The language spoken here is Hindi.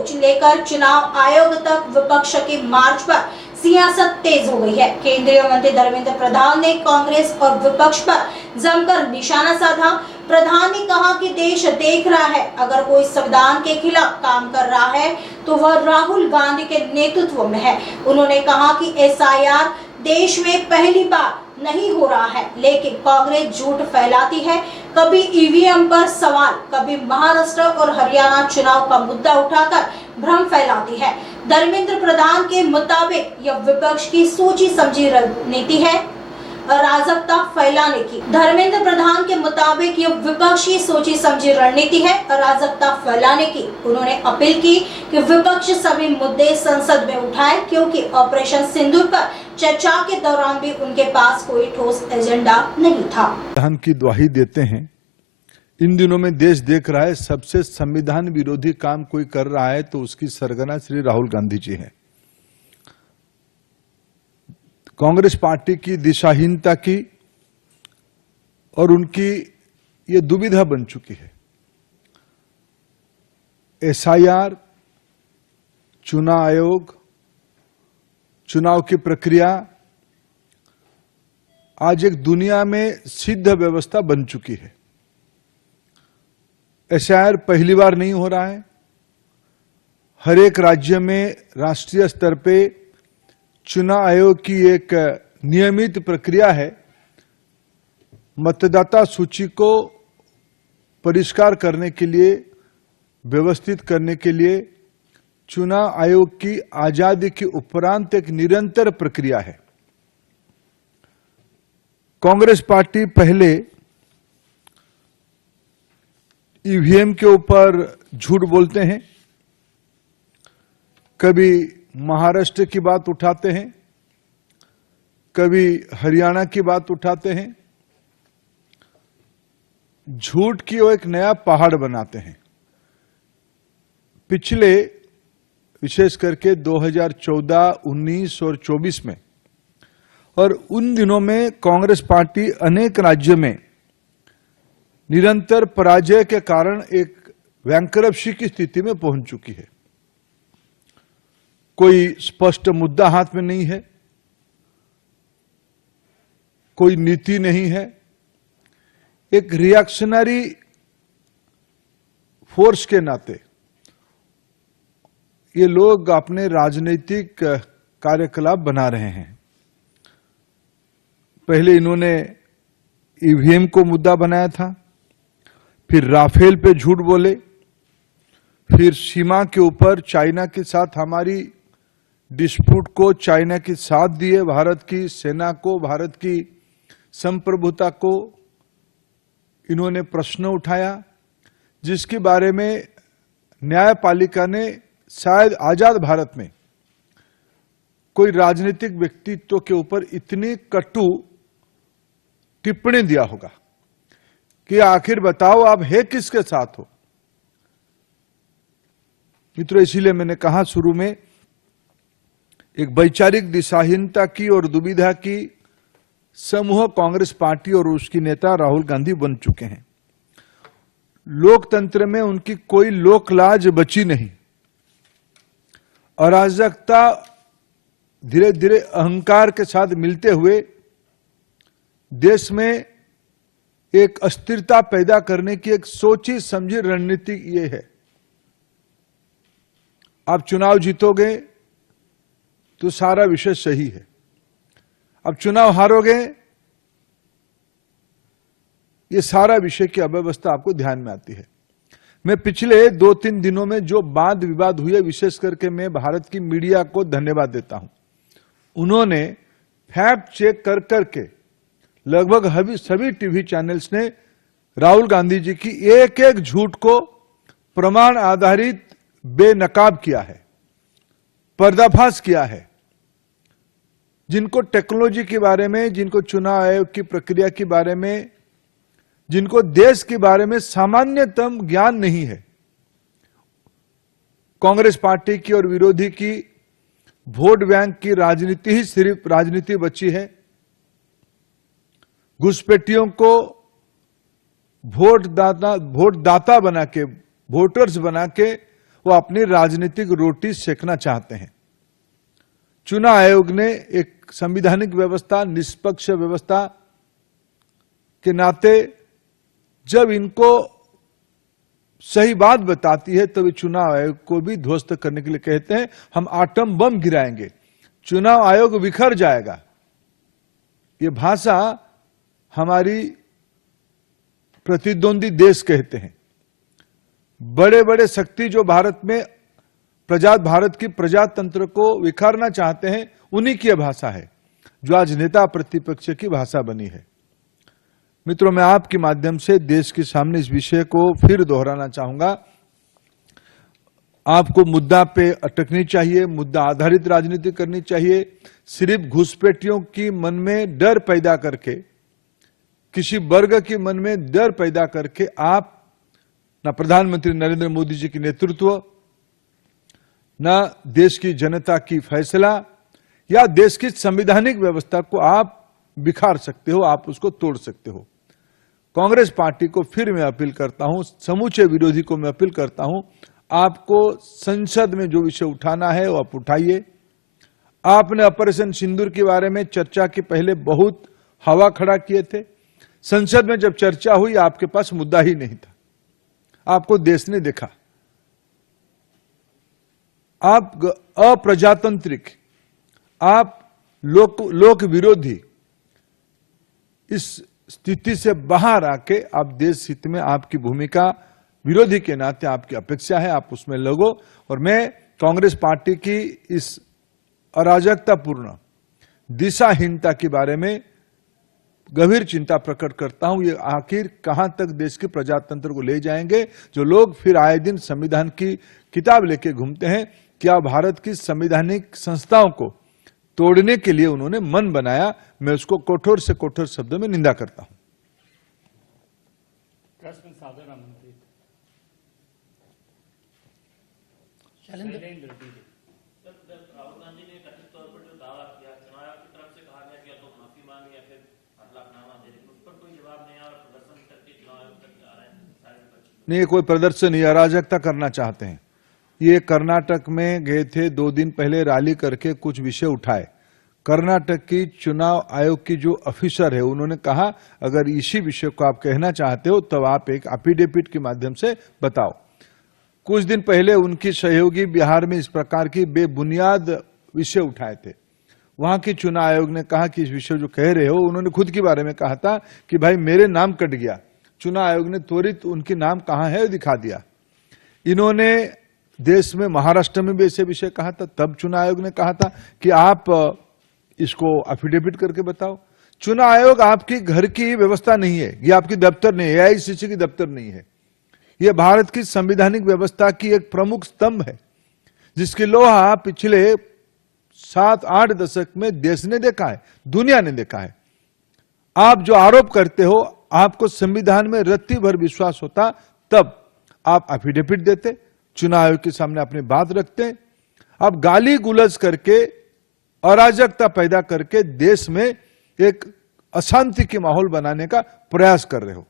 सोच लेकर चुनाव आयोग तक विपक्ष के मार्च पर सियासत तेज हो गई है। केंद्रीय मंत्री धर्मेंद्र प्रधान ने कांग्रेस और विपक्ष पर जमकर निशाना साधा। प्रधान ने कहा कि देश देख रहा है, अगर कोई संविधान के खिलाफ काम कर रहा है तो वह राहुल गांधी के नेतृत्व में है। उन्होंने कहा कि एसआईआर देश में पहली बार नहीं हो रहा है, लेकिन कांग्रेस झूठ फैलाती है। कभी ईवीएम पर सवाल, कभी महाराष्ट्र और हरियाणा चुनाव का मुद्दा उठाकर भ्रम फैलाती है। धर्मेंद्र प्रधान के मुताबिक यह विपक्ष की सोची समझी रणनीति है अराजकता फैलाने की। धर्मेंद्र प्रधान के मुताबिक यह विपक्ष की सोची समझी रणनीति है अराजकता फैलाने की। उन्होंने अपील की कि विपक्ष सभी मुद्दे संसद में उठाए, क्योंकि ऑपरेशन सिंदूर पर चर्चा के दौरान भी उनके पास कोई ठोस एजेंडा नहीं था। संविधान की दुहाई देते हैं। इन दिनों में देश देख रहा है, सबसे संविधान विरोधी काम कोई कर रहा है तो उसकी सरगना श्री राहुल गांधी जी हैं। कांग्रेस पार्टी की दिशाहीनता की और उनकी ये दुविधा बन चुकी है। एसआईआर, चुनाव आयोग, चुनाव की प्रक्रिया आज एक दुनिया में सिद्ध व्यवस्था बन चुकी है। एसआईआर पहली बार नहीं हो रहा है। हर एक राज्य में राष्ट्रीय स्तर पे चुनाव आयोग की एक नियमित प्रक्रिया है। मतदाता सूची को परिष्कार करने के लिए, व्यवस्थित करने के लिए चुनाव आयोग की आजादी के उपरांत एक निरंतर प्रक्रिया है। कांग्रेस पार्टी पहले ईवीएम के ऊपर झूठ बोलते हैं, कभी महाराष्ट्र की बात उठाते हैं, कभी हरियाणा की बात उठाते हैं। झूठ की वो एक नया पहाड़ बनाते हैं। पिछले विशेष करके 2014, 19 और 24 में और उन दिनों में कांग्रेस पार्टी अनेक राज्यों में निरंतर पराजय के कारण एक बैंकरप्सी की स्थिति में पहुंच चुकी है। कोई स्पष्ट मुद्दा हाथ में नहीं है, कोई नीति नहीं है। एक रिएक्शनरी फोर्स के नाते ये लोग अपने राजनीतिक कार्यकलाप बना रहे हैं। पहले इन्होंने ईवीएम को मुद्दा बनाया था, फिर राफेल पे झूठ बोले, फिर सीमा के ऊपर चाइना के साथ हमारी डिस्प्यूट को चाइना के साथ दिए, भारत की सेना को, भारत की संप्रभुता को इन्होंने प्रश्न उठाया, जिसके बारे में न्यायपालिका ने शायद आजाद भारत में कोई राजनीतिक व्यक्तित्व के ऊपर इतनी कटु टिप्पणी दिया होगा कि आखिर बताओ आप है किसके साथ हो। मित्रों, इसीलिए मैंने कहा शुरू में, एक वैचारिक दिशाहीनता की और दुविधा की समूह कांग्रेस पार्टी और उसकी नेता राहुल गांधी बन चुके हैं। लोकतंत्र में उनकी कोई लोकलाज बची नहीं। अराजकता धीरे धीरे अहंकार के साथ मिलते हुए देश में एक अस्थिरता पैदा करने की एक सोची समझी रणनीति ये है। आप चुनाव जीतोगे तो सारा विषय सही है, अब चुनाव हारोगे ये सारा विषय की अव्यवस्था आपको ध्यान में आती है। मैं पिछले 2-3 दिनों में जो वाद विवाद हुए, विशेष करके मैं भारत की मीडिया को धन्यवाद देता हूं। उन्होंने फैक्ट चेक कर करके लगभग सभी टीवी चैनल्स ने राहुल गांधी जी की एक एक झूठ को प्रमाण आधारित बेनकाब किया है, पर्दाफाश किया है। जिनको टेक्नोलॉजी के बारे में, जिनको चुनाव आयोग की प्रक्रिया के बारे में, जिनको देश के बारे में सामान्यतम ज्ञान नहीं है, कांग्रेस पार्टी की और विरोधी की वोट बैंक की राजनीति ही सिर्फ राजनीति बची है। घुसपैठियों को वोट दाता बना के, वोटर्स बना के वो अपनी राजनीतिक रोटी सेकना चाहते हैं। चुनाव आयोग ने एक संवैधानिक व्यवस्था, निष्पक्ष व्यवस्था के नाते जब इनको सही बात बताती है तभी चुनाव आयोग को भी ध्वस्त करने के लिए कहते हैं हम आटम बम गिराएंगे, चुनाव आयोग बिखर जाएगा। ये भाषा हमारी प्रतिद्वंदी देश कहते हैं। बड़े बड़े शक्ति जो भारत में भारत की प्रजातंत्र को विखारना चाहते हैं, उन्हीं की भाषा है जो आज नेता प्रतिपक्ष की भाषा बनी है। मित्रों, मैं आपके माध्यम से देश के सामने इस विषय को फिर दोहराना चाहूंगा। आपको मुद्दा पे अटकनी चाहिए, मुद्दा आधारित राजनीति करनी चाहिए। सिर्फ घुसपैठियों की मन में डर पैदा करके, किसी वर्ग के मन में डर पैदा करके आप ना प्रधानमंत्री नरेंद्र मोदी जी की नेतृत्व, ना देश की जनता की फैसला या देश की संवैधानिक व्यवस्था को आप बिखार सकते हो, आप उसको तोड़ सकते हो। कांग्रेस पार्टी को फिर मैं अपील करता हूं, समूचे विरोधी को मैं अपील करता हूं, आपको संसद में जो विषय उठाना है वो आप उठाइए। आपने ऑपरेशन सिंदूर के बारे में चर्चा के पहले बहुत हवा खड़ा किए थे। संसद में जब चर्चा हुई आपके पास मुद्दा ही नहीं था, आपको देश ने देखा। आप अप्रजातांत्रिक, आप लोक विरोधी, इस स्थिति से बाहर आके आप देश हित में आपकी भूमिका विरोधी के नाते आपकी अपेक्षा है, आप उसमें लगो। और मैं कांग्रेस पार्टी की इस अराजकतापूर्ण दिशाहीनता के बारे में गंभीर चिंता प्रकट करता हूं। ये आखिर कहां तक देश के प्रजातंत्र को ले जाएंगे, जो लोग फिर आए दिन संविधान की किताब लेके घूमते हैं। क्या भारत की संवैधानिक संस्थाओं को तोड़ने के लिए उन्होंने मन बनाया? मैं उसको कठोर से कठोर शब्दों में निंदा करता हूं। प्रश्न साधन आमंत्रित राहुल गांधी ने कथित तौर पर जो दावा किया, चुनाव आयोग की तरफ से कहा गया कि या तो माफी मांगे या फिर हलफनामा दे, लेकिन उस पर कोई जवाब नहीं आया और प्रदर्शन करके चुनाव आयोग तक आ रहे हैं सारे विपक्ष। नहीं, कोई प्रदर्शन नहीं, अराजकता करना चाहते हैं। ये कर्नाटक में गए थे, 2 दिन पहले रैली करके कुछ विषय उठाए। कर्नाटक की चुनाव आयोग की जो ऑफिसर है उन्होंने कहा अगर इसी विषय को आप कहना चाहते हो तो आप एक एफिडेविट के माध्यम से बताओ। कुछ दिन पहले उनकी सहयोगी बिहार में इस प्रकार की बेबुनियाद विषय उठाए थे। वहां की चुनाव आयोग ने कहा कि इस विषय जो कह रहे हो, उन्होंने खुद के बारे में कहा था कि भाई मेरे नाम कट गया। चुनाव आयोग ने त्वरित उनके नाम कहां है दिखा दिया। इन्होंने देश में महाराष्ट्र में भी ऐसे विषय कहा था, तब चुनाव आयोग ने कहा था कि आप इसको एफिडेविट करके बताओ। चुनाव आयोग आपकी घर की व्यवस्था नहीं है, ये आपकी दफ्तर नहीं है, एआईसीसी की दफ्तर नहीं है। ये भारत की संवैधानिक व्यवस्था की एक प्रमुख स्तंभ है, जिसकी लोहा पिछले 7-8 दशक में देश ने देखा है, दुनिया ने देखा है। आप जो आरोप करते हो, आपको संविधान में रत्ती भर विश्वास होता तब आप एफिडेविट देते, चुनाव आयोग के सामने अपनी बात रखते। आप गाली गुलज करके, अराजकता पैदा करके देश में एक अशांति की माहौल बनाने का प्रयास कर रहे हो।